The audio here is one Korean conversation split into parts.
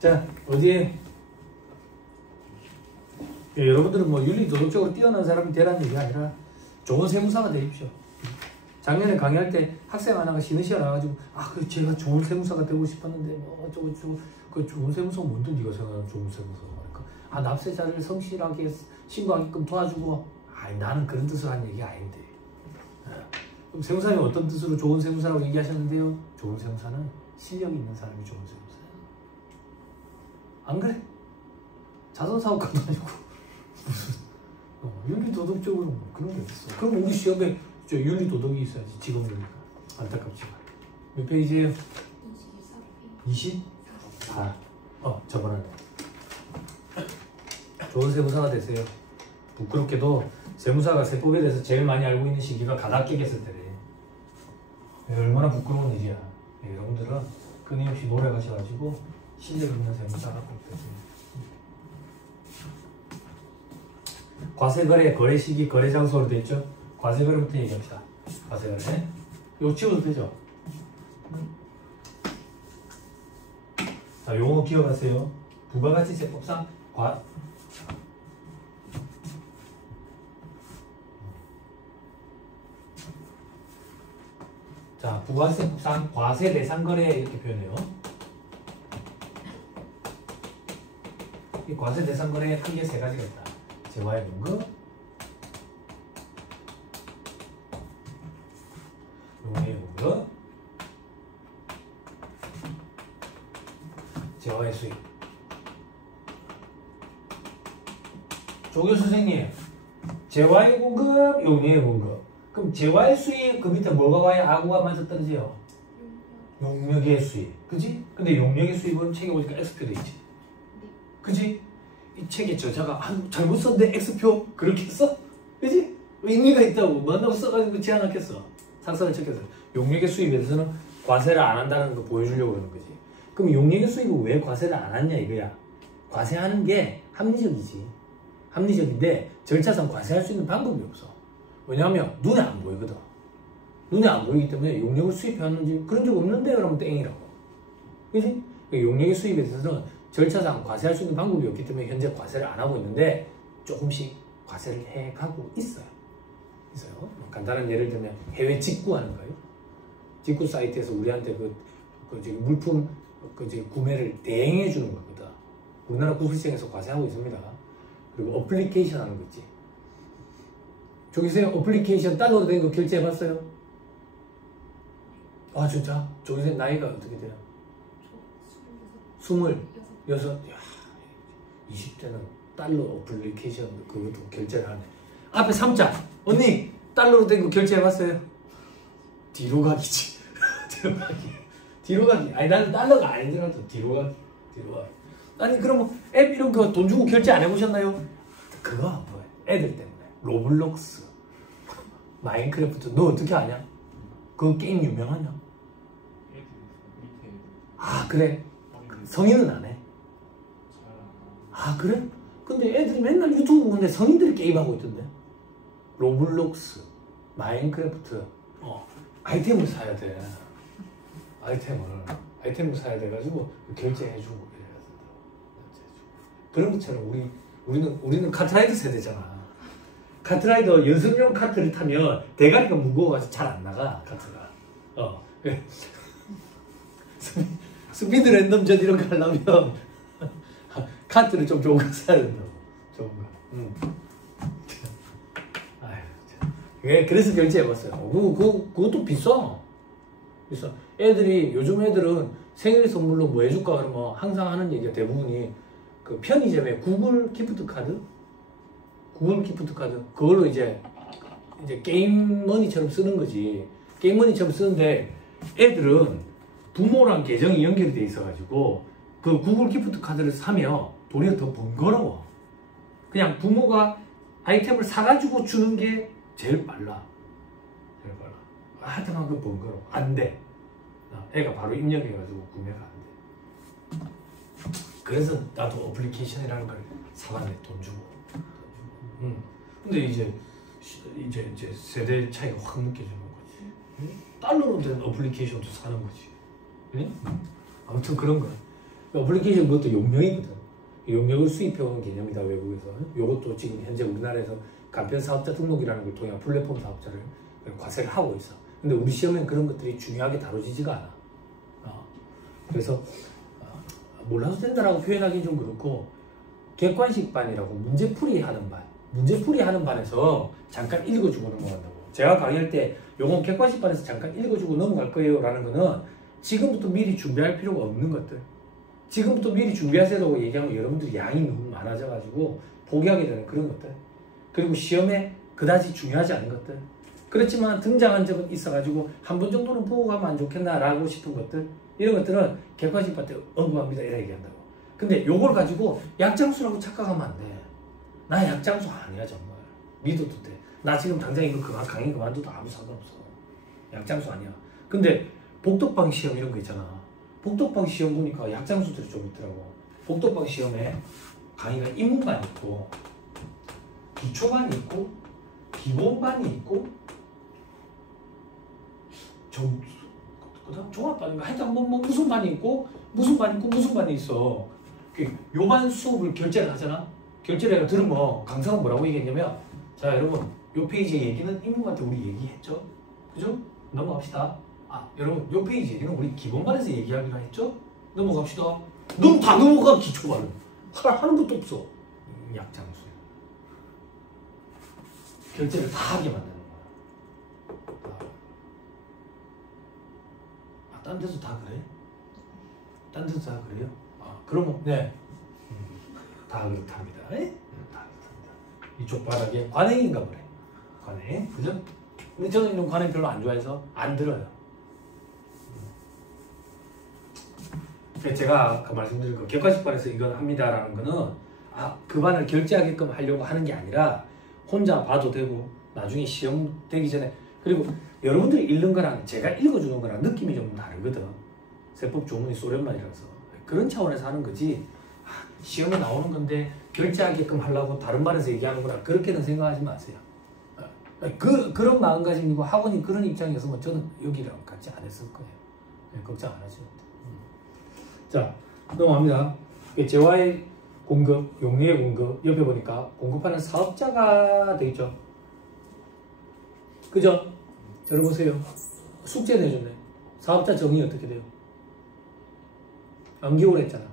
자, 어디에? 예, 여러분들은 뭐 윤리 도덕적으로 뛰어난 사람이 되라는 얘기가 아니라 좋은 세무사가 되십시오. 작년에 강의할 때 학생 하나가 쉬는 시간 나와가지고 그 제가 좋은 세무사가 되고 싶었는데 뭐 어쩌고 그 좋은 세무사가 뭔데 네가 생각하는 좋은 세무사가 그러니까 납세자를 성실하게 신고하게끔 도와주고 나는 그런 뜻으로 한 얘기 아닌데. 그럼 세무사님 어떤 뜻으로 좋은 세무사라고 얘기하셨는데요? 좋은 세무사는 실력 있는 사람이 좋은 세무사예요. 안 그래? 자선사업가도 아니고 무슨 윤리 도덕적으로 뭐 그런 게 없어. 그럼 우리 시험에 윤리 도덕이 있어야지. 직업이니까. 안타깝지만. 몇 페이지에요? 24. 저번에 좋은 세무사가 되세요. 부끄럽게도 세무사가 세법에 대해서 제일 많이 알고 있는 시기가 가닥끼겠을 때래. 얼마나 부끄러운 일이야. 여러분들은 끊임없이 노력하셔가지고 실력 있는 세무사가 꼭 되세요. 과세거래, 거래 시기, 거래 장소로 돼 있죠? 과세거래부터 얘기합시다. 과세거래. 이거 치워도 되죠? 자, 용어 기억하세요. 부가가치세법상 자, 부가세법상 과세 대상 거래 이렇게 표현해요. 이 과세 대상 거래에 크게 세 가지가 있다. 재화의 공급, 용의 공급, 재화의 수익. 조교수 선생님, 재화의 공급, 용의 공급. 그럼 재화의 수익 그 밑에 뭐가 와야 아구가 맞아 떨어져요? 용역의 수익. 그지? 근데 용역의 수익은 책에 보니까 X표 돼 있지. 그지? 이 책의 저자가 잘못 썼는데 X표 그렇게 써? 그지? 의미가 있다고 만나고 써가지고 제안했겠어. 상상을 쳤겠어. 용역의 수입에 대해서는 과세를 안 한다는 거 보여주려고 하는 거지. 그럼 용역의 수입은 왜 과세를 안 하냐 이거야. 과세하는 게 합리적이지. 합리적인데 절차상 과세할 수 있는 방법이 없어. 왜냐하면 눈에 안 보이거든. 눈에 안 보이기 때문에 용역을 수입해왔는지 그런 적 없는데 그러면 땡이라고. 그지? 용역의 수입에 대해서는 절차상 과세할 수 있는 방법이 없기 때문에 현재 과세를 안 하고 있는데 조금씩 과세를 해가고 있어요. 간단한 예를 들면 해외 직구하는 거예요. 직구 사이트에서 우리한테 물품 구매를 대행해 주는 거거든. 우리나라 구시청에서 과세하고 있습니다. 그리고 어플리케이션 하는 거 있지. 조기생 어플리케이션 달러로 된 거 결제해봤어요? 진짜? 조기생 나이가 어떻게 돼요? 26. 야, 20대는 달러 어플리케이션 그것도 결제를 하네. 앞에 3자. 언니 달러로 된 거 결제해봤어요? 뒤로 가기지. 뒤로 가기. 아니 나는 달러가 아니더라도 뒤로 가기. 아니 그럼 앱 이런 거 돈 주고 결제 안 해보셨나요? 그거 안 보여. 애들 때문에. 로블록스, 마인크래프트. 너 어떻게 아냐? 그 게임 유명하냐? 그래? 성인은 안 해? 그래? 근데 애들이 맨날 유튜브 보는데 성인들이 게임하고 있던데? 로블록스, 마인크래프트. 아이템을 사야 돼. 아이템을 사야 돼가지고 결제해주고 이래야 된다. 그런 것처럼 우리는 카트라이더 세대잖아. 카트라이더 연습용 카트를 타면 대가리가 무거워가지고 잘 안 나가 카트가. 스피드 랜덤전 이런 거 하려면 카트를 좀 좋은 거 사야 된다고. 좋은 거. 그래서 결제해봤어요. 그것도 비싸. 요즘 애들은 생일 선물로 뭐 해줄까 그러면 항상 하는 얘기가 대부분이 그 편의점에 구글 기프트 카드 그걸로 이제 게임 머니처럼 쓰는 거지. 게임 머니처럼 쓰는데 애들은 부모랑 계정이 연결이 돼 있어가지고 그 구글 기프트 카드를 사면 돈이 더 번거로워. 그냥 부모가 아이템을 사가지고 주는 게 제일 빨라. 하여튼 그 번거로워. 안 돼. 애가 바로 입력해가지고 구매가 안 돼. 그래서 나도 어플리케이션이라는 걸 사봤네. 돈 주고. 근데 이제 세대 차이가 확 느껴지는 거지. 달러로 된 어플리케이션도 사는 거지. 아무튼 그런 거야. 어플리케이션 그것도 용역이거든. 용역을 수입해오는 개념이다, 외국에서. 이것도 지금 현재 우리나라에서 간편 사업자 등록이라는 걸 통해 플랫폼 사업자를 과세를 하고 있어. 근데 우리 시험에는 그런 것들이 중요하게 다뤄지지가 않아. 그래서 몰라도 된다라고 표현하기는 좀 그렇고, 객관식반이라고 문제풀이 하는 반, 문제풀이 하는 반에서 잠깐 읽어주고 넘어간다고. 제가 강의할 때 요건 객관식반에서 잠깐 읽어주고 넘어갈 거예요 라는 거는 지금부터 미리 준비할 필요가 없는 것들, 지금부터 미리 준비하세요라고 얘기하면 여러분들이 양이 너무 많아져 가지고 포기하게 되는 그런 것들, 그리고 시험에 그다지 중요하지 않은 것들, 그렇지만 등장한 적은 있어 가지고 한 번 정도는 보고 가면 안 좋겠나 라고 싶은 것들, 이런 것들은 객관식반 때 언급합니다 이렇게 얘기한다고. 근데 요걸 가지고 약장수라고 착각하면 안 돼. 나 약장수 아니야 정말. 믿어도 돼. 나 지금 당장 이거 강의 그만둬도 아무 상관없어. 약장수 아니야. 근데 복덕방 시험 이런 거 있잖아. 복덕방 시험 보니까 약장수들이 좀 있더라고. 복덕방 시험에 강의가 입문반이 있고, 기초반이 있고, 기본반이 있고, 그다음 종합반인가 하여튼 뭐 무슨 반이 있고 무슨 반이 있고 무슨 반이 있어. 요반 수업을 결제를 하잖아. 결제를 해가 들으면 강사가 뭐라고 얘기했냐면, 자 여러분 요 페이지 얘기는 입문반 때 우리 얘기했죠, 그죠? 넘어갑시다. 여러분 요 페이지 얘기는 우리 기본반에서 얘기하기로 했죠? 넘어갑시다. 너무 다 넘어가. 기초반은 하는 것도 없어. 약장수. 결제를 다 하게 만드는 거야. 딴 데서 다 그래? 딴 데서 다 그래요? 그러면 네, 다 그렇답니다. 다 그렇답니다. 이쪽 바닥에 관행인가 보네. 관행, 그죠? 근데 저는 이런 관행 별로 안 좋아해서 안 들어요. 제가 아까 말씀드린 거 객관식반에서 이건 합니다라는 거는 그 반을 결제하게끔 하려고 하는 게 아니라 혼자 봐도 되고 나중에 시험 되기 전에, 그리고 여러분들이 읽는 거랑 제가 읽어주는 거랑 느낌이 좀 다르거든. 세법 조문이 소련말이라서 그런 차원에서 하는 거지, 시험에 나오는 건데 결제하게끔 하려고 다른 반에서 얘기하는 거라 그렇게는 생각하지 마세요. 그런 마음가짐이고 학원이 그런 입장이었으면 저는 여기랑 같이 안 했을 거예요. 걱정 안 하시면 돼요. 자, 넘어갑니다. 재화의 공급, 용리의 공급, 옆에 보니까 공급하는 사업자가 되겠죠. 그죠? 들어보세요. 숙제 내줬네. 사업자 정의 어떻게 돼요? 암기오래 했잖아.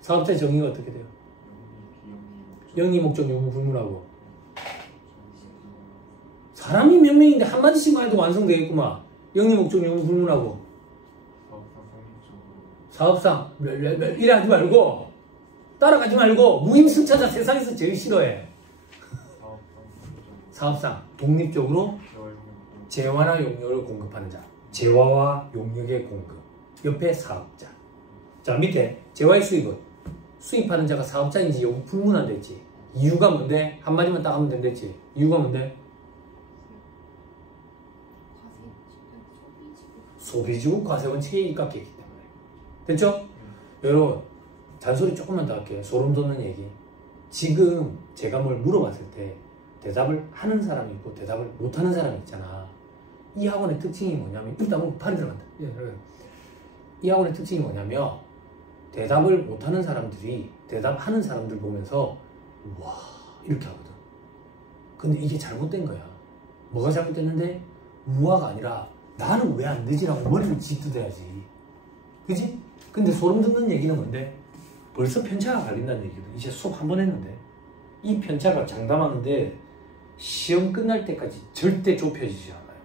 사업자 정의가 어떻게 돼요? 영리, 목적, 요구, 불문하고. 사람이 몇 명인데 한마디씩만 해도 완성되겠구만. 영리, 목적, 요구, 불문하고. 사업상 이래 하지 말고, 따라가지 말고, 무임승차자 세상에서 제일 싫어해. 사업상 독립적으로 재화나 용역을 공급하는 자, 재화와 용역의 공급, 옆에 사업자. 자, 밑에 재화의 수입은 수입하는 자가 사업자인지 요구 불문한댔지. 이유가 뭔데? 한마디만 딱 하면 된댔지. 이유가 뭔데? 소비지구 과세원칙에 입각했기 때문에. 됐죠? 여러분, 잔소리 조금만 더 할게요. 소름 돋는 얘기. 지금 제가 뭘 물어봤을 때 대답을 하는 사람이 있고 대답을 못하는 사람이 있잖아. 이 학원의 특징이 뭐냐면, 일단 뭐 팔이 들어간다. 이 학원의 특징이 뭐냐면, 대답을 못하는 사람들이 대답하는 사람들 보면서 와 이렇게 하거든. 근데 이게 잘못된 거야. 뭐가 잘못됐는데? 우화가 아니라 나는 왜 안 되지라고 머리를 짓뜯어야지. 그지? 근데 소름 돋는 얘기는 뭔데? 벌써 편차가 갈린다는 얘기거든. 이제 수업 한 번 했는데 이 편차가 장담하는데 시험 끝날 때까지 절대 좁혀지지 않아요.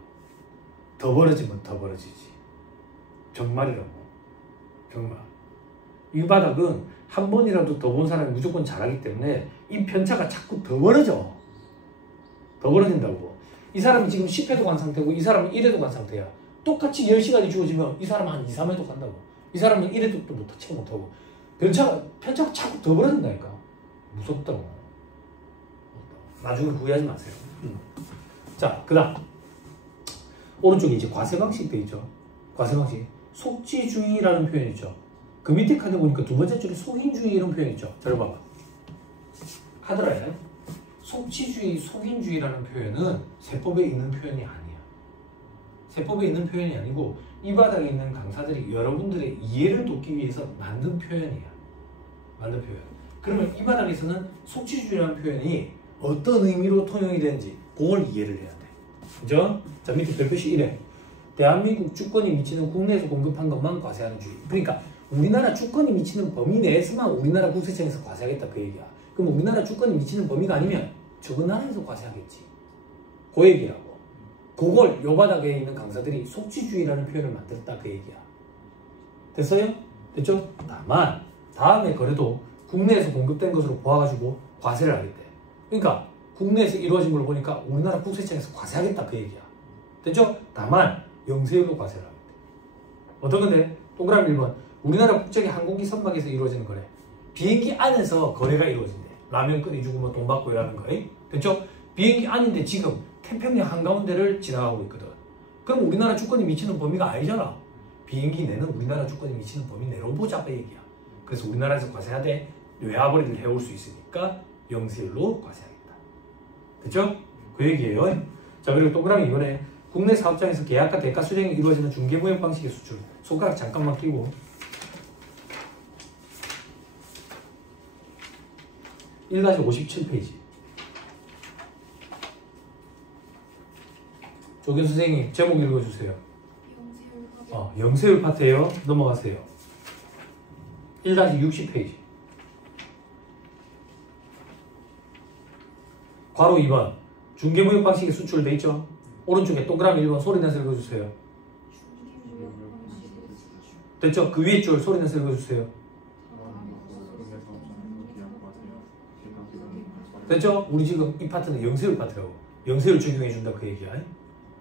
더 벌어지면 더 벌어지지. 정말이라고. 정말. 이 바닥은 한 번이라도 더 본 사람이 무조건 잘하기 때문에 이 편차가 자꾸 더 벌어져. 더 벌어진다고. 이 사람이 지금 10회도 간 상태고 이 사람은 1회도 간 상태야. 똑같이 10시간이 주어지면 이 사람은 한 2, 3회도 간다고. 이 사람은 1회도 또 채 못하고. 편차가 자꾸 더 벌어진다니까. 무섭다고. 나중에 후회하지 마세요. 자, 그 다음 오른쪽에 이제 과세방식 돼 있죠. 과세방식. 속지주의라는 표현이 있죠. 그 밑에 카드 보니까 두 번째 줄에 속인주의 이런 표현이 있죠. 잘 봐봐. 카드라에 속지주의, 속인주의라는 표현은 세법에 있는 표현이 아니야. 세법에 있는 표현이 아니고 이 바닥에 있는 강사들이 여러분들의 이해를 돕기 위해서 만든 표현이야. 만든 표현. 그러면 이 바닥에서는 속지주의라는 표현이 어떤 의미로 통용이 되는지 그걸 이해를 해야 돼. 그죠? 자, 밑에 별표시 1에 대한민국 주권이 미치는 국내에서 공급한 것만 과세하는 주의. 그러니까 우리나라 주권이 미치는 범위 내에서만 우리나라 국세청에서 과세하겠다 그 얘기야. 그럼 우리나라 주권이 미치는 범위가 아니면 저거 나라에서 과세하겠지. 그 얘기라고. 그걸 요 바닥에 있는 강사들이 속지주의라는 표현을 만들었다 그 얘기야. 됐어요? 됐죠? 다만 다음에 그래도 국내에서 공급된 것으로 보아가지고 과세를 하겠대. 그러니까 국내에서 이루어진 걸 보니까 우리나라 국세청에서 과세하겠다 그 얘기야. 됐죠? 다만 영세율로 과세를 하겠대. 어떤 건데? 동그라미 1번. 우리나라 국적의 항공기 선박에서 이루어지는 거래. 비행기 안에서 거래가 이루어진대. 라면 끓여주고 뭐 돈 받고 이러는 거. 됐죠? 비행기 안인데 지금 태평양 한가운데를 지나가고 있거든. 그럼 우리나라 주권이 미치는 범위가 아니잖아. 비행기 내는 우리나라 주권이 미치는 범위 내로 보자 그 얘기야. 그래서 우리나라에서 과세하되 외화벌이를 해올 수 있으니까 영세율로 과세하겠다. 됐죠? 그 얘기예요. 자, 그리고 동그라미 이번에 국내 사업장에서 계약과 대가 수령이 이루어지는 중개무역 방식의 수출. 손가락 잠깐만 끼고 1-57페이지. 조교 선생님 제목 읽어주세요. 영세율 파트예요. 넘어가세요. 1-60페이지. 괄호 2번. 중개무역 방식의 수출 돼 있죠? 오른쪽에 동그라미 1번 소리 내서 읽어주세요. 됐죠? 그 위에 줄 소리 내서 읽어주세요. 됐죠? 우리 지금 이 파트는 영세율 파트라고. 영세율 적용해준다 그 얘기야.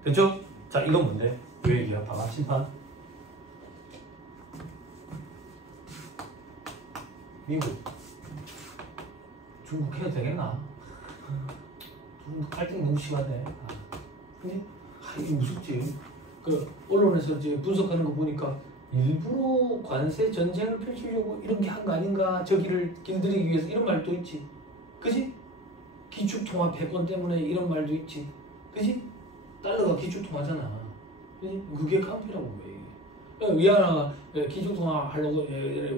됐죠? 자, 이건 뭔데? 그 얘기야. 봐봐, 심판. 미국. 중국 해도 되겠나? 중국 갈등이 너무 심하네. 근데 이게 무섭지. 그 언론에서 이제 분석하는 거 보니까 일부러 관세 전쟁을 펼치려고 이런 게 한 거 아닌가? 저기를 길들이기 위해서 이런 말도 있지. 그지? 기축통화 패권 때문에 이런 말도 있지. 그지? 달러가 기축통화잖아. 그지? 그게 카운트라고 왜? 위안화가 기축통화 하려고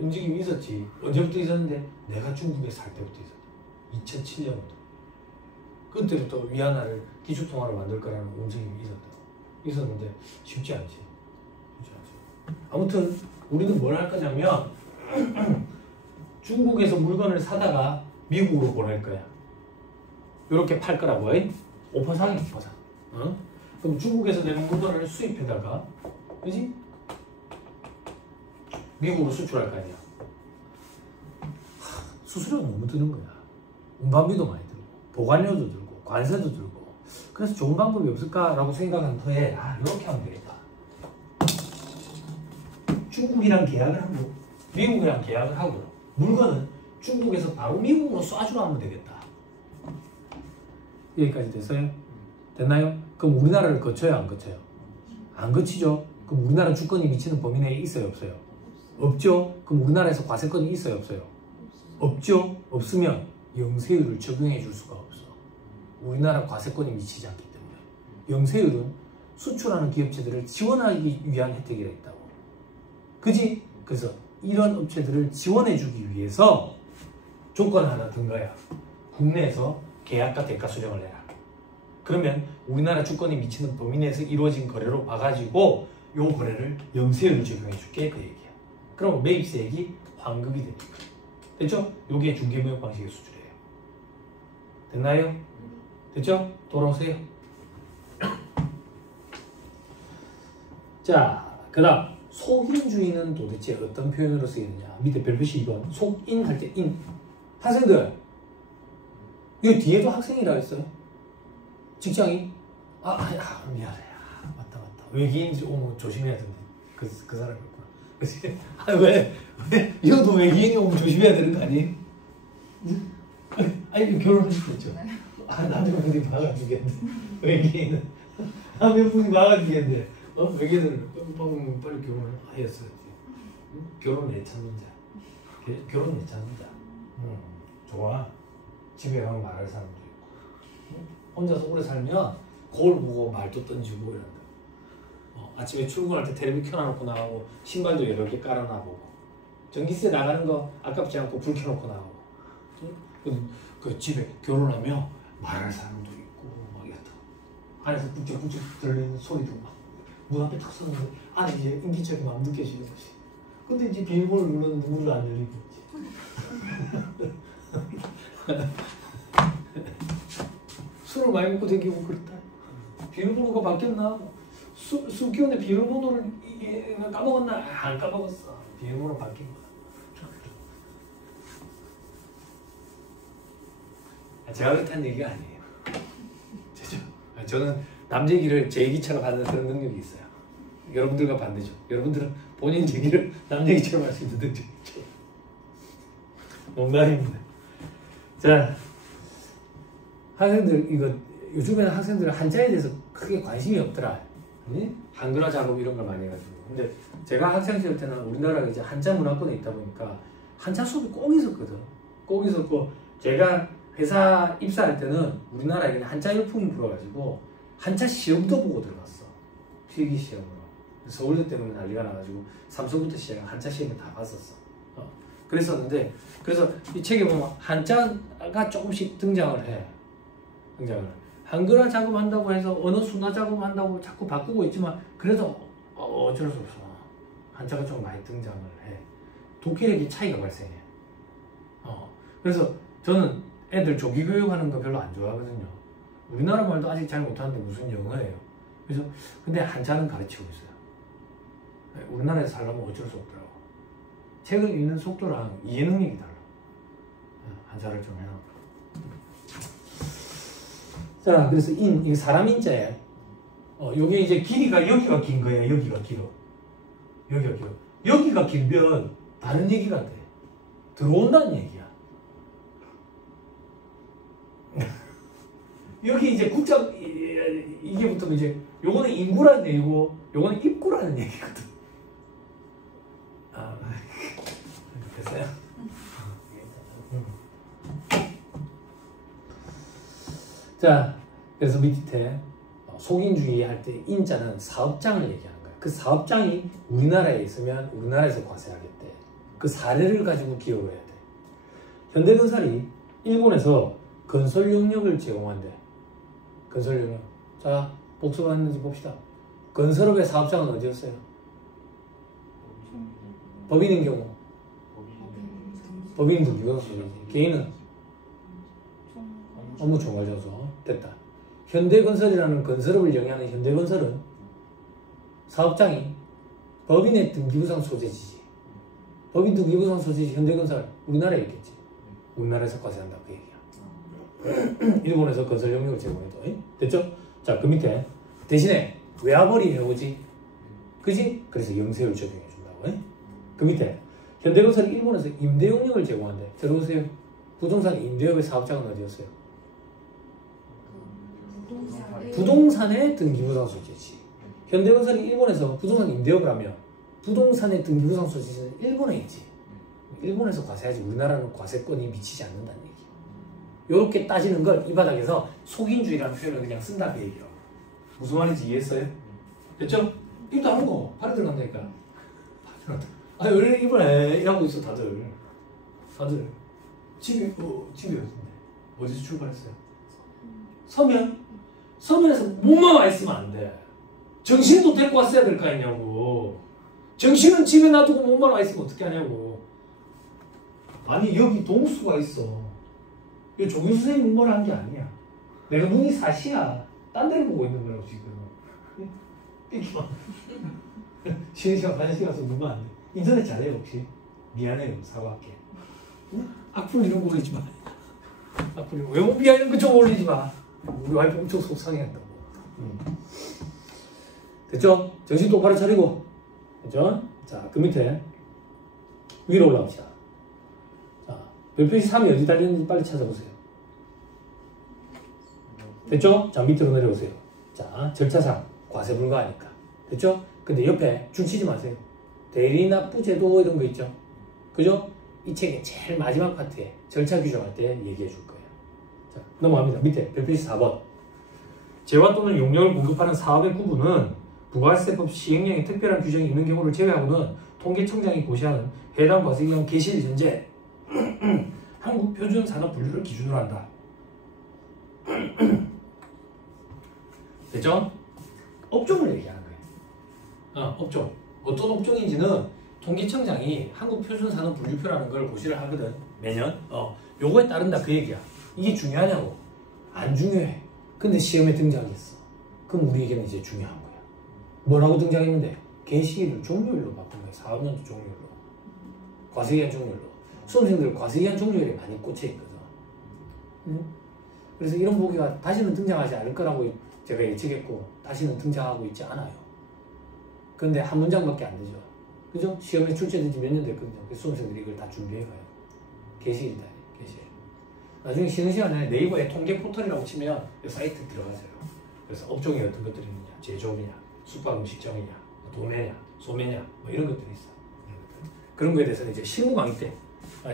움직임이 있었지. 언제부터 있었는데? 내가 중국에 살 때부터 있었다. 2007년부터. 그때부터 위안화를 기축통화로 만들 거라는 움직임이 있었는데 쉽지 않지. 쉽지 않지. 아무튼 우리는 뭘 할 거냐면 중국에서 물건을 사다가 미국으로 보낼 거야. 이렇게 팔 거라고. 5%상이야. 5%. 어? 그럼 중국에서 내는 물건을 수입해다가 그지? 미국으로 수출할 거 아니야. 수수료가 너무 드는 거야. 운반비도 많이 들고 보관료도 들고 관세도 들고. 그래서 좋은 방법이 없을까라고 생각한 후에 이렇게 하면 되겠다. 중국이랑 계약을 하고 미국이랑 계약을 하고 물건은 중국에서 바로 미국으로 쏴주러 하면 되겠다. 여기까지 됐어요? 됐나요? 그럼 우리나라를 거쳐요? 안 거쳐요? 안 거치죠? 그럼 우리나라 주권이 미치는 범위 내에 있어요? 없어요? 없죠? 그럼 우리나라에서 과세권이 있어요? 없어요? 없죠? 없으면 영세율을 적용해 줄 수가 없어. 우리나라 과세권이 미치지 않기 때문에. 영세율은 수출하는 기업체들을 지원하기 위한 혜택이 있다고. 그지? 그래서 이런 업체들을 지원해 주기 위해서 조건 하나 든 거야. 국내에서 계약과 대가 수령을 해라. 그러면 우리나라 주권이 미치는 범위 내에서 이루어진 거래로 봐가지고 요 거래를 영세율을 적용해 줄게 그 얘기야. 그럼 매입세액이 환급이 되니까. 됐죠? 요게 중개무역 방식의 수출이에요. 됐나요? 됐죠? 돌아오세요. 자, 그 다음 속인주의는 도대체 어떤 표현으로 쓰이느냐. 밑에 별표시 2번 속인 할 때 인. 학생들 이거 뒤에도 학생이라 했어요. 직장인? 미안해. 맞다. 외계인 오면 조심해야 된대. 그 사람이었구나. 그치? 왜? 이것도 외계인이 오면 조심해야 되는 거 아니? 아니 결혼할 수도 있죠. 나중에 분이 막아주겠는데. 외계인은 몇 분이 막아주겠는데. 외계인은 빨리 결혼을 하였어야지. 결혼 애찾는 자. 결혼 애찾는 자. 좋아. 집에 가면 말할 사람도 있고. 혼자서 오래 살면 거울 보고 말도 던지고 이런다. 아침에 출근할 때 텔레비 켜놔놓고 나가고 신발도 여러 개 깔아놔보고 전기세 나가는 거 아깝지 않고 불 켜놓고 나가고 그 집에 결혼하면 말할 사람도 있고 막 이렇다. 안에서 북적북적 들리는 소리도 막 문 앞에 탁 서는데 안에 이제 인기척이 막 느껴지는 거지. 근데 이제 비밀번호를 누르는데 문을 안 열리고 있지. 술을 많이 먹고 다니고 그렇다. 비밀번호가 바뀌었나? 수기원의 비밀번호를 이게 까먹었나? 안 까먹었어. 비밀번호 바뀐 거야. 제가 그렇다는 얘기가 아니에요. 저는 남 얘기를 제 얘기처럼 하는 그런 능력이 있어요. 여러분들과 반대죠. 여러분들은 본인 얘기를 남 얘기처럼 할 수 있는 능력이 있죠. 농담입니다. 자, 학생들 이거 요즘에는 학생들은 한자에 대해서 크게 관심이 없더라. 한글화 작업 이런 걸 많이 해가지고. 근데 제가 학생 시절 때는 우리나라가 이제 한자 문화권에 있다 보니까 한자 수업이 꼭 있었거든. 꼭 있었고 제가 회사 입사할 때는 우리나라에 한자 열풍이 불어가지고 한자 시험도 보고 들어갔어. 필기 시험으로. 서울대 때문에 난리가 나가지고 삼성부터 시작한 한자 시험을 다 봤었어. 그랬었는데 그래서 이 책에 보면 한자가 조금씩 등장을 해. 한글화 작업한다고 해서 언어 순화 작업한다고 자꾸 바꾸고 있지만 그래도 어쩔 수 없어. 한자가 좀 많이 등장을 해. 독해력이 차이가 발생해. 그래서 저는 애들 조기교육하는 거 별로 안 좋아하거든요. 우리나라 말도 아직 잘 못하는데 무슨 영어예요. 그래서 근데 한자는 가르치고 있어요. 우리나라에서 살려면 어쩔 수 없더라고. 책을 읽는 속도랑 이해 능력이 달라. 한자를 좀 해놔. 자, 그래서 이게 사람 인자예요. 요게 이제 길이가 여기가 긴 거예요. 여기가 길어. 여기가 길어. 여기가 길면 다른 얘기가 돼. 들어온다는 얘기야. 여기 이제 국자 이게 붙으면 이제 요거는 인구라는 얘기고 요거는 입구라는 얘기거든. 됐어요? 자, 그래서 밑에 속인주의 할 때 인자는 사업장을 얘기하는 거야. 그 사업장이 우리나라에 있으면 우리나라에서 과세하겠대. 그 사례를 가지고 기억을 해야 돼. 현대건설이 일본에서 건설 용역을 제공한대. 건설 용역. 자, 복수가 했는지 봅시다. 건설업의 사업장은 어디였어요? 법인인 경우. 법인 등기부등본이지. 개인은 업무 총괄자서 됐다. 현대건설이라는 건설업을 영위하는 현대건설은 사업장이 법인의 등기부상 소재지지. 법인 등기부상 소재지 현대건설 우리나라에 있겠지. 우리나라에서 과세한다 그 얘기야. 일본에서 건설 용역을 제공해도 됐죠? 자, 그 밑에 대신에 외화벌이 해오지. 그지? 그래서 영세율 적용해준다고. 그 밑에 현대건설이 일본에서 임대 용역을 제공한대. 들어보세요. 부동산 임대업의 사업장은 어디였어요? 부동산의 등기부상 소재지. 현대건설이 일본에서 부동산 임대업을 하면 부동산의 등기부상 소재지는 일본에 있지. 일본에서 과세하지. 우리나라는 과세권이 미치지 않는다는 얘기. 요렇게 따지는 걸 이 바닥에서 속인주의라는 표현을 그냥 쓴다 그 얘기라고. 무슨 말인지 이해했어요? 됐죠? 입도 안 하고 발에 들어간다니까. 아, 원래 입을 이러고 있어 다들. 집에 어딘데? 어디서 출발했어요? 서면에서 몸만 와 있으면 안 돼. 정신도 데리고 왔어야 될 거 아니냐고. 정신은 집에 놔두고 몸만 와 있으면 어떻게 하냐고. 아니 여기 동수가 있어. 이 조교 선생님 몸만 한 게 아니야. 내가 눈이 사시야. 딴 데를 보고 있는 거라고 지금. 삐기만. 쉬는 시간 반시간 가서 눈만 안 돼. 인터넷 잘해요 혹시? 미안해요 사과할게. 악플 이런 거 올리지 마. 악플 외모비하 이런 거 좀 올리지 마. 우리 와이프 엄청 속상해한다고. 됐죠? 정신 똑바로 차리고. 됐죠? 자, 그 밑에 위로 올라갑시다. 자, 별표시 3이 어디 달렸는지 빨리 찾아보세요. 됐죠? 자, 밑으로 내려오세요. 자, 절차상 과세 불가하니까. 됐죠? 근데 옆에 줄 치지 마세요. 대리납부제도 이런 거 있죠? 그죠? 이 책의 제일 마지막 파트에 절차 규정할 때 얘기해 줄 거예요. 자, 넘어갑니다. 밑에 별표시 4번. 재화 또는 용역을 공급하는 사업의 구분은 부가세법 시행령에 특별한 규정이 있는 경우를 제외하고는 통계청장이 고시하는 해당 과세기관 개시일 전제 한국 표준 산업 분류를 기준으로 한다. 됐죠? 업종을 얘기하는 거예요. 업종. 어떤 업종인지는 통계청장이 한국 표준 산업 분류표라는 걸 고시를 하거든. 매년. 요거에 따른다 그 얘기야. 이게 중요하냐고. 안 중요해. 근데 시험에 등장했어. 그럼 우리에게는 이제 중요한 거야. 뭐라고 등장했는데? 개시일을 종료일로 바꾼 거야. 사업연도 종료일로. 과세기한 종료일로. 수험생들 과세기한 종료일에 많이 꽂혀있거든. 응? 그래서 이런 보기가 다시는 등장하지 않을 거라고 제가 예측했고 다시는 등장하고 있지 않아요. 근데 한 문장밖에 안 되죠. 그죠? 시험에 출제된 지 몇 년 됐거든요. 그래서 수험생들이 이걸 다 준비해가요. 개시일이다. 개시일. 나중에 쉬는 시간에 네이버에 통계 포털이라고 치면 이 사이트 들어가세요. 그래서 업종이 어떤 것들이 있느냐, 제조업이냐, 숙박 음식점이냐, 도매냐, 소매냐, 뭐 이런 것들이 있어. 그런 거에 대해서는 이제 실무 강의 때,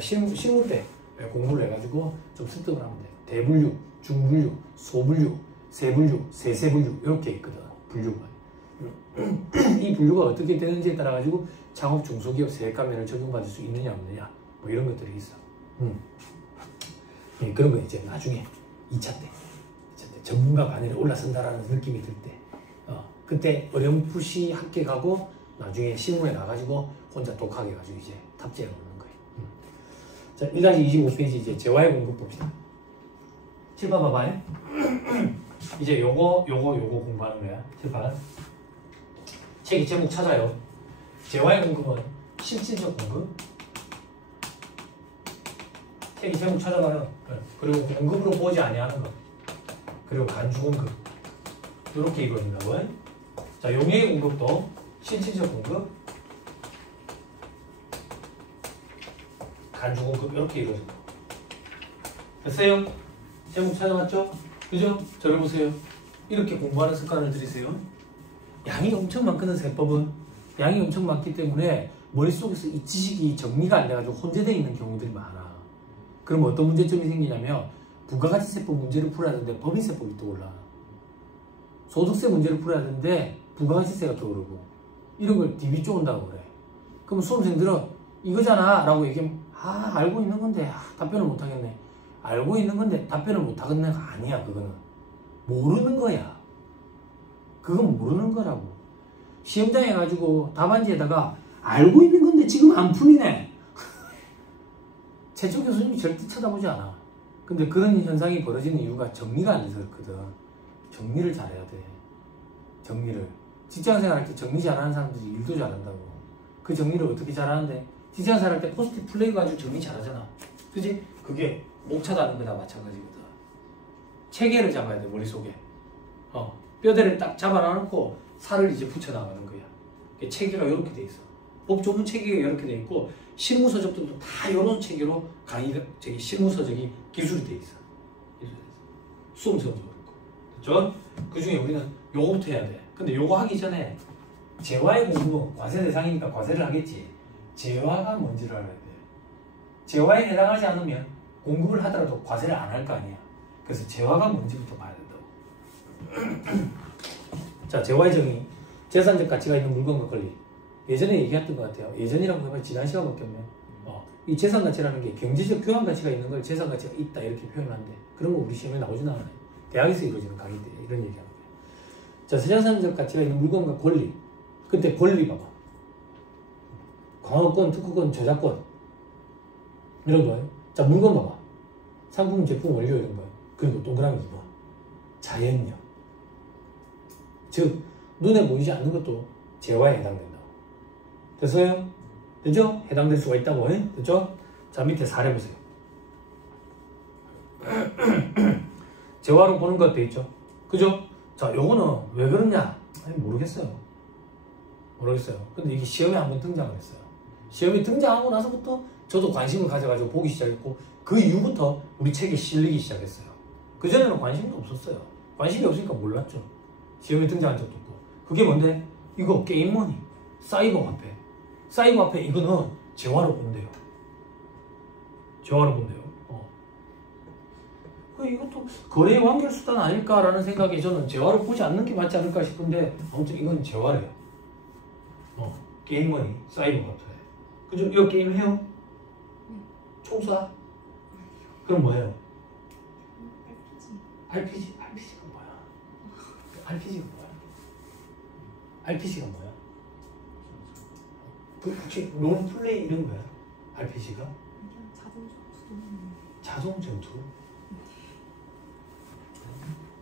실무 때 공부를 해가지고 좀 습득을 하면 돼. 대분류, 중분류, 소분류, 세분류, 세세분류 이렇게 있거든. 분류가. 이 분류가 어떻게 되는지에 따라 가지고 창업 중소기업 세액감면을 적용받을 수 있느냐 없느냐 뭐 이런 것들이 있어. 그런 거 이제 나중에 2차 때 전문가 반열에 올라선다라는 느낌이 들 때, 그때 어렴풋이 합격하고 나중에 실무에 나가지고 혼자 독하게 가지고 이제 탑재를 놓는 거예요. 자, 1-25페이지 이제 재화의 공급 봅시다. 칠판 봐봐요. 이제 요거 공부하는 거야. 칠판. 책의 제목 찾아요. 재화의 공급은 실질적 공급. 책의 제목 찾아봐요. 그리고 공급으로 보지 아니하는 것. 그리고 간주공급. 이렇게 이루어진다고. 자, 용해의 공급도 실질적 공급, 간주공급 이렇게 이루어진다. 됐어요? 제목 찾아봤죠? 그죠? 저를 보세요. 이렇게 공부하는 습관을 들이세요. 양이 엄청 많거든. 세법은 양이 엄청 많기 때문에 머릿속에서 이 지식이 정리가 안 돼가지고 혼재되어 있는 경우들이 많아. 그럼 어떤 문제점이 생기냐면 부가가치세법 문제를 풀어야 되는데 법인세법이 떠올라. 소득세 문제를 풀어야 되는데 부가가치세가 떠오르고 이런 걸 DB 쪼온다고 그래. 그럼 수험생들은 이거잖아 라고 얘기하면 알고 있는 건데 답변을 못 하겠네. 알고 있는 건데 답변을 못 하겠네가 아니야. 그거는 모르는 거야. 그건 모르는 거라고. 시험장에 가지고 답안지에다가 알고 있는 건데 지금 안 풀리네. 최초 교수님이 절대 쳐다보지 않아. 근데 그런 현상이 벌어지는 이유가 정리가 안 돼서 그렇거든. 정리를 잘해야 돼. 정리를. 직장생활 할 때 정리 잘하는 사람들이 일도 잘한다고. 그 정리를 어떻게 잘하는데? 직장생활 할 때 포스트잇 플레이 가지고 정리 잘하잖아. 그지? 그게 목차다는 거나 마찬가지거든. 체계를 잡아야 돼. 머릿속에. 뼈대를 딱 잡아놔놓고 살을 이제 붙여나가는 거야. 체계가 이렇게 돼 있어. 법조문 체계가 이렇게 돼 있고 실무서적도 다 이런 체계로 실무서적이 기술이 돼 있어. 수험생도 그렇고. 됐죠? 그 중에 우리는 요거부터 해야 돼. 근데 요거 하기 전에 재화의 공급은 과세 대상이니까 과세를 하겠지. 재화가 뭔지를 알아야 돼. 재화에 해당하지 않으면 공급을 하더라도 과세를 안 할 거 아니야. 그래서 재화가 뭔지부터 봐야 된다고. 자, 재화의 정의. 재산적 가치가 있는 물건과 권리. 예전에 얘기했던 것 같아요. 예전이라고 해봐야 지난 시간밖에 없네. 이 재산 가치라는 게 경제적 교환 가치가 있는 걸 재산 가치가 있다 이렇게 표현하는데 그런 거 우리 시험에 나오진 않아요. 대학에서 이루어지는 강의 때 이런 얘기하는 거예요. 자, 재산적 가치가 있는 물건과 권리. 그때 권리 봐봐. 광어권, 특허권, 저작권 이런 거예요. 자, 물건 봐봐. 상품, 제품, 원료 이런 거예요. 그리고 동그라미 2번. 자연력. 즉 눈에 보이지 않는 것도 재화에 해당된다고. 됐어요? 됐죠? 해당될 수가 있다고. 됐죠? 자, 밑에 사례 보세요. 재화로 보는 것 돼 있죠? 그죠? 자, 요거는 왜 그러냐? 모르겠어요. 근데 이게 시험에 한번 등장을 했어요. 시험에 등장하고 나서부터 저도 관심을 가져가지고 보기 시작했고 그 이후부터 우리 책에 실리기 시작했어요. 그전에는 관심도 없었어요. 관심이 없으니까 몰랐죠. 시험에 등장한 적도 없고. 그게 뭔데? 이거 게임머니, 사이버 화폐. 사이버 화폐 이거는 재화로 본대요. 재화로 본대요. 이것도 거래 완결 수단 아닐까라는 생각에 저는 재화로 보지 않는 게 맞지 않을까 싶은데 아무튼 이건 재화래요. 게임머니, 사이버 같아요. 그죠? 이거 게임 해요? 총 쏴? 그럼 뭐예요? RPG. RPG가 뭐야? RPG가 뭐야? RPG가 뭐야? 그 혹시 롤플레이 이런 거야? RPG가? 자동 전투?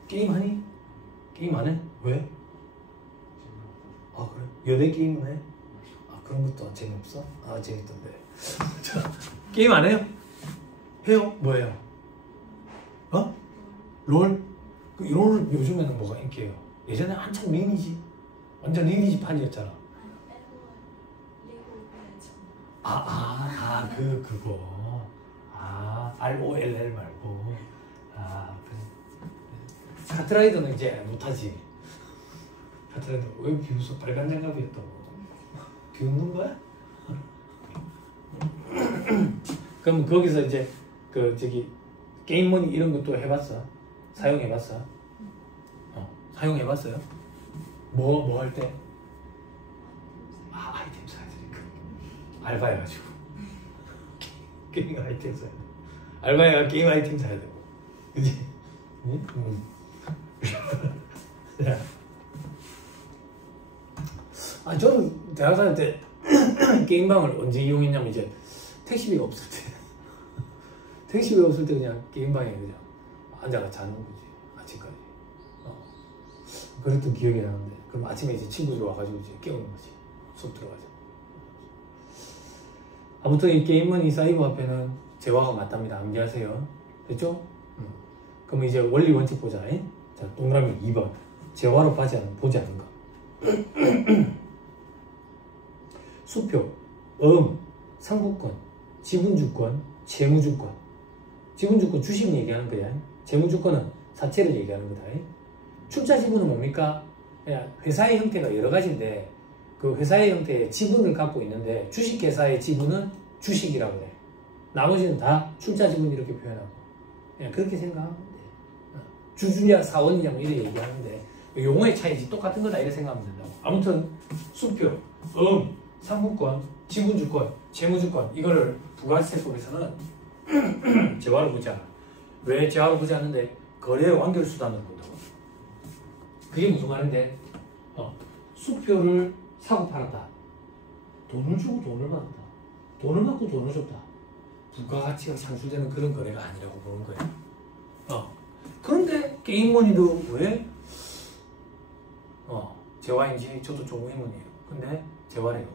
게임 하니? 게임 안 해? 왜? 아 그래? 연애 게임은 해? 아 그런 것도 재미없어? 아 재밌던데. 자 게임 안 해요? 해요? 뭐예요? 롤? 그 롤은 요즘에는 뭐가 인기예요? 예전에 한참 리니지? 완전 리니지 판이었잖아. 그거. ROLL 말고. 그래. 카트라이더는 이제 못하지. 카트라이더 왜 비웃어? 빨간 장갑이었다고. 비웃는 거야? 그럼 거기서 이제 게임머니 이런 것도 해봤어? 사용해봤어? 사용해봤어요? 뭐 할 때? 아이템 사야 되니까. 알바해가지고. 게임 아이템 사야 돼. 알바해가 게임 아이템 사야 되고. 그치? 응? 저는 대학 다닐 때 게임방을 언제 이용했냐면 이제 택시비가 없을 때. 택시비가 없을 때 그냥 게임방에 그냥 앉아가 자는 거지. 아침까지. 그랬던 기억이 나는데. 그럼 아침에 이제 친구들 와가지고 이제 깨우는 거지. 수업 들어가자. 아무튼 이 게임머니 사이버 화폐는 재화가 맞답니다. 암기하세요. 됐죠? 그럼 이제 원리 원칙 보자. 자, 동그라미 2번. 재화로 보지 않는 거. 수표, 상부권, 지분주권, 재무주권. 지분주권 주식을 얘기하는 거야. 재무주권은 사채를 얘기하는 거다. 출자지분은 뭡니까? 회사의 형태가 여러 가지인데 그 회사의 형태의 지분을 갖고 있는데 주식회사의 지분은 주식이라고 해. 나머지는 다 출자지분 이렇게 표현하고 그냥 그렇게 생각하면 돼. 주주냐 사원이냐 뭐 이렇게 얘기하는데 용어의 차이지 똑같은 거다 이렇게 생각하면 된다고. 아무튼 수표, 상부권, 지분주권, 재무주권 이거를 부가세법에서는 재화로 보지 않아. 왜 재화로 보지 않는데 거래의 완결수단으로 본다고. 그게 무슨 말인데 수표를 사고 팔았다. 돈을 주고 돈을 받았다. 돈을 받고 돈을 줬다. 부가가치가 상실되는 그런 거래가 아니라고 보는 거예요. 그런데 게임머니도 왜 재화인지 저도 좀 의문이에요. 근데 재화래요.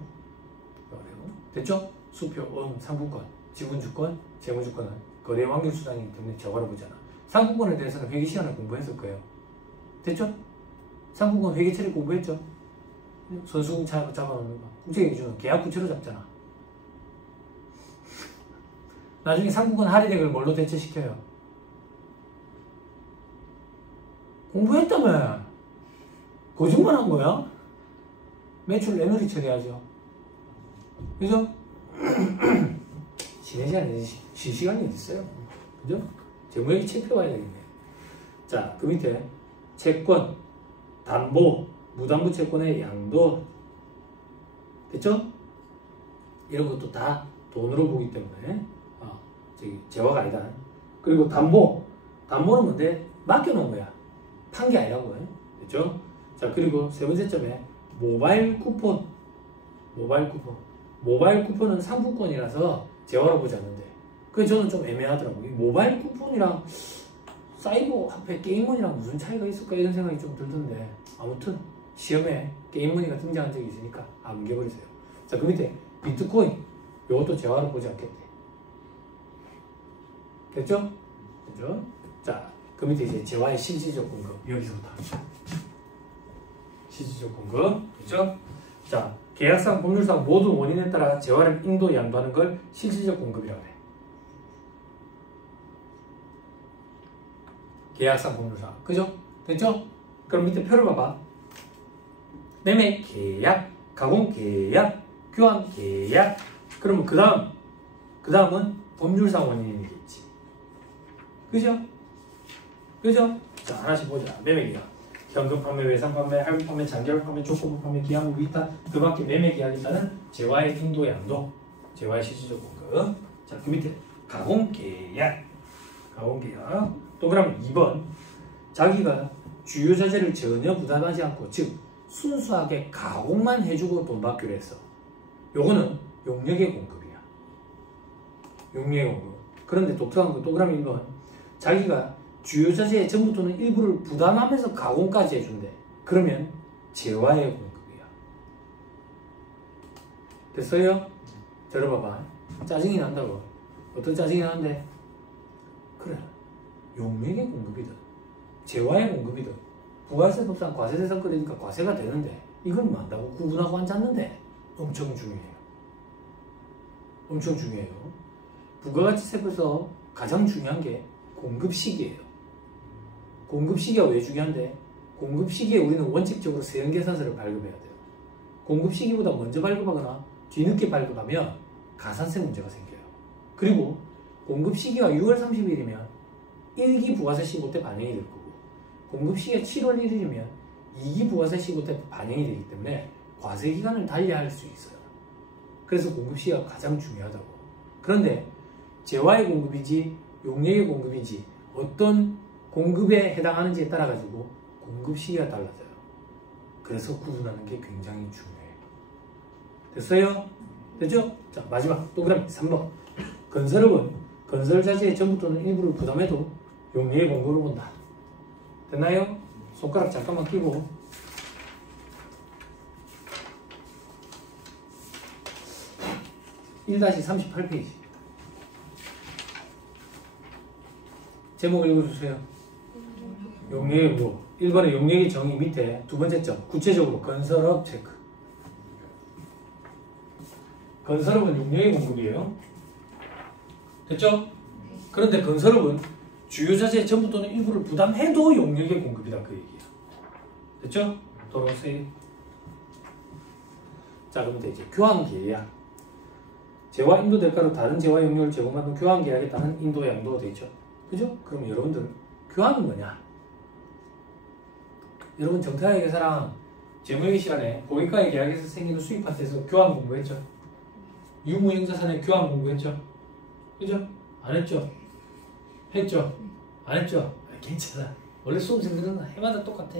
됐죠? 수표, 상부권, 지분주권, 재무주권은 거래 완결 수단이기 때문에 재화로 보잖아. 상부권에 대해서는 회계 시간을 공부했을 거예요. 됐죠? 상부권 회계 처리 공부했죠? 선수금 잡아놓는 거. 국제기준은 계약 구체로 잡잖아. 나중에 상부권 할인액을 뭘로 대체시켜요? 공부했다며. 거짓말 한 거야? 매출 레너리 처리하죠. 그죠? 쉬는 시간이 시간이 어디 있어요? 그죠? 재무회계 체표 봐야 되겠네. 자, 그 밑에 채권, 담보, 무담보 채권의 양도. 됐죠? 이런 것도 다 돈으로 보기 때문에 재화가 아니다. 그리고 담보는 뭔데? 맡겨놓은 거야. 판 게 아니라고. 됐죠? 자, 그리고 세 번째 점에 모바일 쿠폰. 모바일 쿠폰은 상품권이라서 재화로 보지 않는데 그게 저는 좀 애매하더라고요. 모바일 쿠폰이랑 사이버 화폐 게임머니랑 무슨 차이가 있을까 이런 생각이 좀 들던데 아무튼 시험에 게임머니가 등장한 적이 있으니까 암겨버리세요. 자, 그 밑에 비트코인 이것도 재화로 보지 않겠대. 됐죠? 자, 그 밑에 이제 재화의 실질적 공급 여기서부터 합시다. 실질적 공급 됐죠? 자, 계약상, 법률상 모든 원인에 따라 재화를 인도, 양도하는 걸 실질적 공급이라고 해. 계약상, 법률상. 그죠? 됐죠? 그럼 밑에 표를 봐봐. 매매 계약, 가공 계약, 교환 계약. 그러면 그 다음은 법률상 원인이겠지. 그죠? 그죠? 자, 하나씩 보자. 매매계약. 현금 판매, 외상 판매, 할부 판매, 장기할 판매, 족구부 판매, 기한부 위탁, 그 밖에 매매계약에 따른 재화의 인도 양도, 재화의 실질적 공급. 자, 그 밑에 가공계약. 가공계약. 또 그럼 2번. 자기가 주요 자재를 전혀 부담하지 않고, 즉 순수하게 가공만 해주고 돈 받기로 했어. 요거는 용역의 공급이야. 용역의 공급. 그런데 독특한 거, 또 그럼 1번. 자기가 주요 자재의 전부 또는 일부를 부담하면서 가공까지 해준대. 그러면 재화의 공급이야. 됐어요? 들어봐봐. 짜증이 난다고. 어떤 짜증이 나는데? 그래. 용역의 공급이든 재화의 공급이든 부가세법상 과세대상 거래니까 과세가 되는데 이걸 뭐 한다고 구분하고 앉았는데 엄청 중요해요. 엄청 중요해요. 부가가치세법에서 가장 중요한 게 공급 시기예요. 공급 시기가 왜 중요한데? 공급 시기에 우리는 원칙적으로 세형계산서를 발급해야 돼요. 공급 시기보다 먼저 발급하거나 뒤늦게 발급하면 가산세 문제가 생겨요. 그리고 공급 시기가 6월 30일이면 1기 부가세 신고 때 반영이 될 거고, 공급 시기가 7월 1일이면 2기 부가세 신고 때 반영이 되기 때문에 과세 기간을 달리할 수 있어요. 그래서 공급 시기가 가장 중요하다고. 그런데 재화의 공급이지 용역의 공급이지 어떤 공급에 해당하는지에 따라 가지고 공급 시기가 달라져요. 그래서 구분하는 게 굉장히 중요해요. 됐어요? 됐죠? 자, 마지막 또 그다음 3번. 건설업은 건설 자재의 전부 또는 일부를 부담해도 용역의 공급을 본다. 됐나요? 손가락 잠깐만 끼고. (1-38페이지) 제목 읽어주세요. 용역의 뭐 1번의 용역의 정의 밑에 두 번째 점 구체적으로 건설업 체크. 건설업은 용역의 공급이에요. 됐죠? 그런데 건설업은 주요 자재의 전부 또는 일부를 부담해도 용역의 공급이다 그 얘기야. 됐죠? 도로세. 자, 그럼 이제 교환계약. 재화 인도 대가로 다른 재화 용역을 제공받는 교환계약에 따른 인도 양도가 되죠. 그죠? 그럼 여러분들 교환은 뭐냐? 여러분 정태환의 계사랑 재무회계 시간에 고객과의 계약에서 생기는 수익 파트에서 교환 공부했죠? 유무형자산의 교환 공부했죠? 그죠? 안 했죠? 했죠? 안 했죠? 괜찮아. 원래 수험생들은 해마다 똑같아.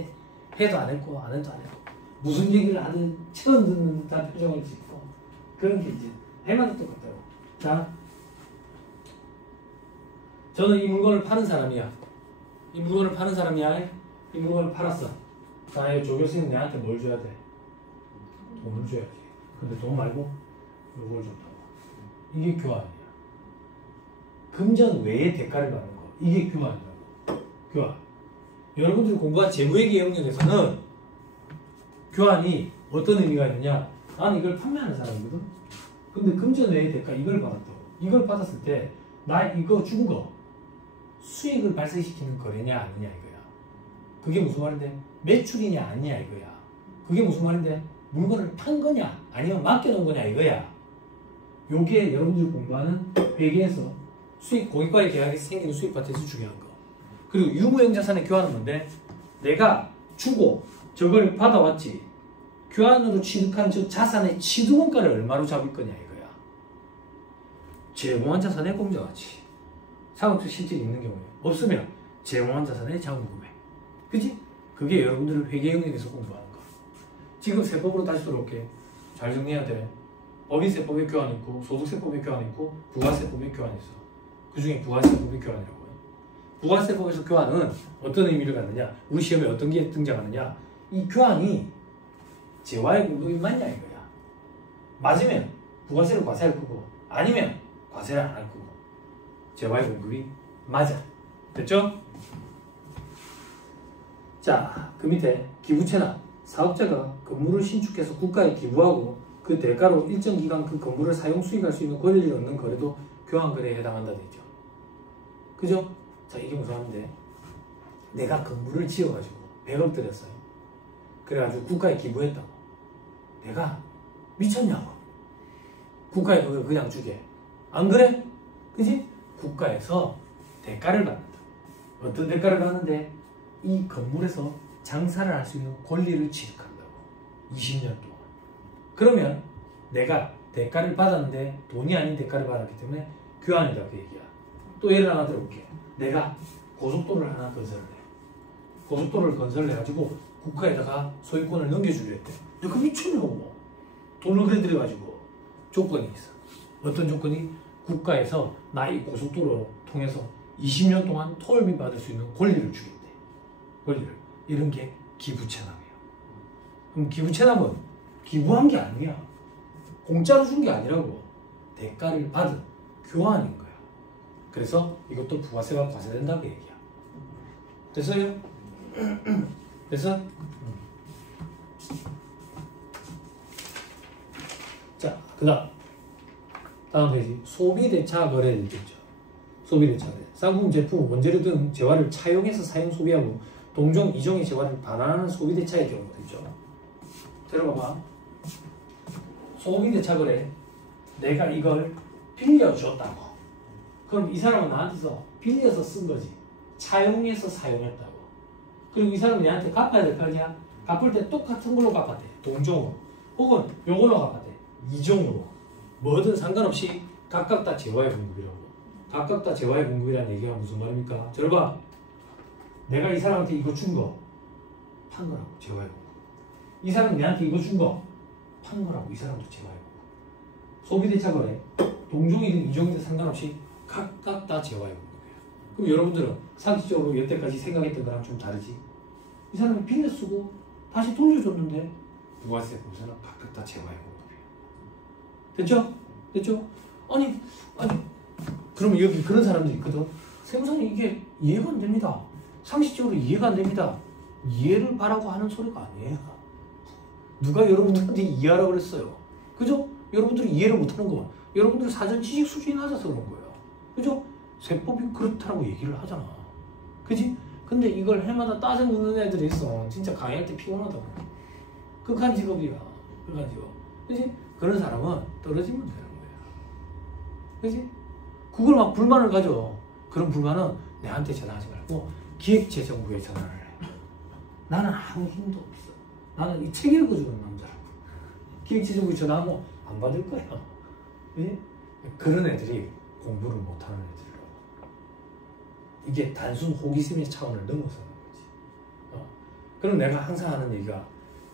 해도 안 했고 안 해도 안 했고 무슨 얘기를 하든 처음 듣는 듯한 표정을 짓고 그런 게 이제 해마다 똑같다고. 자, 저는 이 물건을 파는 사람이야. 이 물건을 파는 사람이야. 이 물건을 팔았어. 자, 조 교수님 내한테 뭘 줘야 돼? 돈을 줘야지. 근데 돈 말고 이걸 줬다고. 이게 교환이야. 금전 외의 대가를 받는 거. 이게 교환이라고. 교환. 여러분들이 공부한 재무회계 영역에서는 교환이 어떤 의미가 있느냐? 나는 이걸 판매하는 사람이거든. 근데 금전 외의 대가 이걸 받았다고. 이걸 받았을 때 나 이거 준 거 수익을 발생시키는 거래냐 아니냐 이거야. 그게 무슨 말인데? 매출이냐 아니냐 이거야. 그게 무슨 말인데? 물건을 판 거냐 아니면 맡겨놓은 거냐 이거야. 요게 여러분들이 공부하는 회계에서 수익, 고객과의 계약에서 생기는 수익 파트에서 중요한 거. 그리고 유무형 자산의 교환은 뭔데? 내가 주고 저걸 받아왔지. 교환으로 취득한 저 자산의 취득원가를 얼마로 잡을 거냐 이거야. 제공한 자산의 공정가치. 상업적 실질이 있는 경우에 없으면 제공한 자산의 자본금액. 그치? 그게 여러분들 회계 영역에서 공부하는 거. 지금 세법으로 다시 돌아올게. 잘 정리해야 돼. 법인세법의 교환이 있고 소득세법의 교환이 있고 부가세법의 교환이 있어. 그 중에 부가세법의 교환이라고 해요. 부가세법에서 교환은 어떤 의미를 갖느냐? 우리 시험에 어떤 게 등장하느냐? 이 교환이 재화의 공급이 맞냐 이거야. 맞으면 부가세를 과세할 거고 아니면 과세를 안 할 거고. 재화의 공급이 맞아. 됐죠? 자, 그 밑에 기부채납. 사업자가 건물을 신축해서 국가에 기부하고 그 대가로 일정 기간 그 건물을 사용 수익할 수 있는 권리를 얻는 거래도 교환거래에 해당한다 되죠. 그죠? 자, 이게 무슨 말인데? 내가 건물을 지어가지고 100억 들였어요. 그래가지고 국가에 기부했다고. 내가 미쳤냐고. 국가에 그걸 그냥 주게. 안 그래? 그지? 국가에서 대가를 받는다. 어떤 대가를 받는데 이 건물에서 장사를 할 수 있는 권리를 취득한다고. 20년 동안. 그러면 내가 대가를 받았는데 돈이 아닌 대가를 받았기 때문에 교환이다 그 얘기야. 또 예를 하나 들어볼게. 내가 고속도로를 하나 건설을 해. 고속도로를 건설을 해가지고 국가에다가 소유권을 넘겨주려 했대. 그 미쳤냐고. 돈을 그래 들여가지고 조건이 있어. 어떤 조건이? 국가에서 나 이 고속도로 통해서 20년 동안 토요일 받을 수 있는 권리를 주겠대. 권리를. 이런 게 기부채납이에요. 그럼 기부채납은 기부한 게 아니야. 공짜로 준 게 아니라고. 대가를 받은 교환인 거야. 그래서 이것도 부가세가 과세된다고 얘기야. 됐어요? 됐어? 자, 다음 페이지. 소비대차 거래를 있겠죠. 소비대차 거래. 상품, 제품, 원재료 등 재화를 차용해서 사용 소비하고 동종, 이종의 재화를 반환하는 소비대차의 경우가 있죠. 들어봐봐. 소비대차 거래. 내가 이걸 빌려줬다고. 그럼 이 사람은 나한테서 빌려서 쓴 거지. 차용해서 사용했다고. 그리고 이 사람은 얘한테 갚아야 될 거 아니야? 갚을 때 똑같은 걸로 갚았대. 동종으로. 혹은 요걸로 갚았대. 이종으로. 뭐든 상관없이 각각 다 재화의 공급이라고. 각각 다 재화의 공급이라는 얘기가 무슨 말입니까? 들어봐. 내가 이 사람한테 이거 준 거 판 거라고. 재화의 공급. 이 사람은 내한테 이거 준 거 판 거라고. 이 사람도 재화의 공급. 소비대차 거래. 동종이든 이종이든 상관없이 각각 다 재화의 공급이에요. 그럼 여러분들은 상식적으로 여태까지 생각했던 거랑 좀 다르지? 이 사람이 빌려 쓰고 다시 돌려줬는데 부가세 공세는 각각 다 재화의 공급이에요. 됐죠? 됐죠? 아니 그러면 여기 그런 사람도 있거든. 세무사님 이게 이해가 안 됩니다. 상식적으로 이해가 안 됩니다. 이해를 바라고 하는 소리가 아니에요. 누가 여러분들한테 이해하라고 그랬어요? 그죠? 여러분들이 이해를 못하는 거만. 여러분들 사전 지식 수준이 낮아서 그런 거예요. 그죠? 세법이 그렇다라고 얘기를 하잖아. 그지? 근데 이걸 해마다 따져 묻는 애들이 있어. 진짜 강의할 때 피곤하다고. 극한 직업이야. 극한 직업. 그지? 그런 사람은 떨어지면 되는 거야. 그지? 그걸 막 불만을 가져. 그런 불만은 내한테 전화하지 말고 기획재정부에 전화를 해. 나는 아무 힘도 없어. 나는 이 책 읽어주는 남자라고. 기획재정부에 전화하면 안 받을 거야. 그지? 그런 애들이 공부를 못하는 애들이라고. 이게 단순 호기심의 차원을 넘어서는 거지. 그럼 내가 항상 하는 얘기가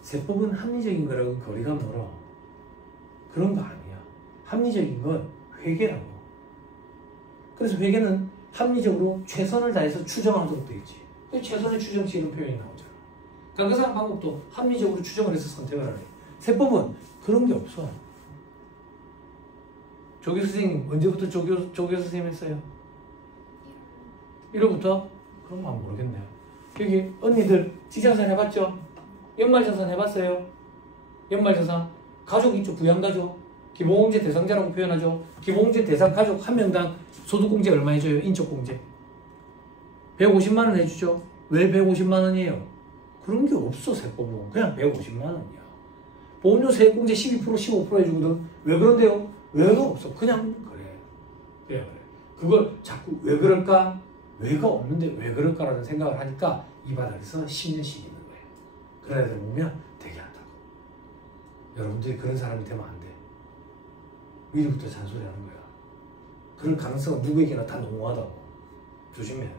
세법은 합리적인 거랑은 거리가 멀어. 그런 거 아니야. 합리적인 건 회계라고. 그래서 회계는 합리적으로 최선을 다해서 추정하도록 되어 있지. 최선의 추정치 이런 표현이 나오잖아. 그러니까 그 사람 방법도 합리적으로 추정을 해서 선택을 하래. 세법은 그런 게 없어. 조교 선생님 언제부터 조교 선생님 했어요? 1월부터? 그런 건 모르겠네요. 여기 언니들 지장산 해봤죠? 연말자산 해봤어요? 연말자산 가족 있죠? 부양가족 기본공제 대상자라고 표현하죠. 기본공제 대상 가족 한 명당 소득공제 얼마 해줘요? 인적공제 150만 원 해주죠. 왜 150만 원이에요? 그런 게 없어. 세법은 그냥 150만 원이야. 보험료 세액공제 12% 15% 해주거든. 왜 그런데요? 왜가 없어. 그냥 그래. 그걸 자꾸 왜 그럴까? 왜가 없는데 왜 그럴까라는 생각을 하니까 이 바닥에서 10년씩 있는 거예요. 그런 애들 보면 되게 한다고. 여러분들이 그런 사람이 되면 안 돼. 미리부터 잔소리하는 거야. 그럴 가능성은 누구에게나 다 농후하다고. 조심해야 돼.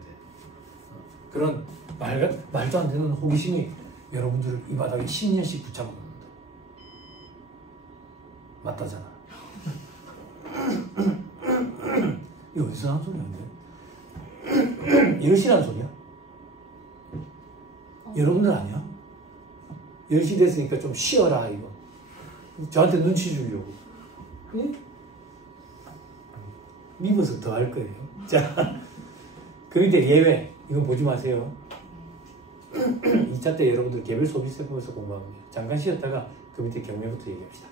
그런 말도 안 되는 호기심이 여러분들을 이 바닥에 10년씩 붙잡아 놓는다. 맞다잖아. 이거 어디서 하는 소리야? 10시 하는 소리야? 여러분들 아니야? 10시 됐으니까 좀 쉬어라 이거. 저한테 눈치 주려고. 응? 미워서 더 할 거예요. 자, 그 밑에 예외. 이건 보지 마세요. 2차 때 여러분들 개별 소비세 보면서 공부하면 잠깐 쉬었다가 그 밑에 경매부터 얘기합시다.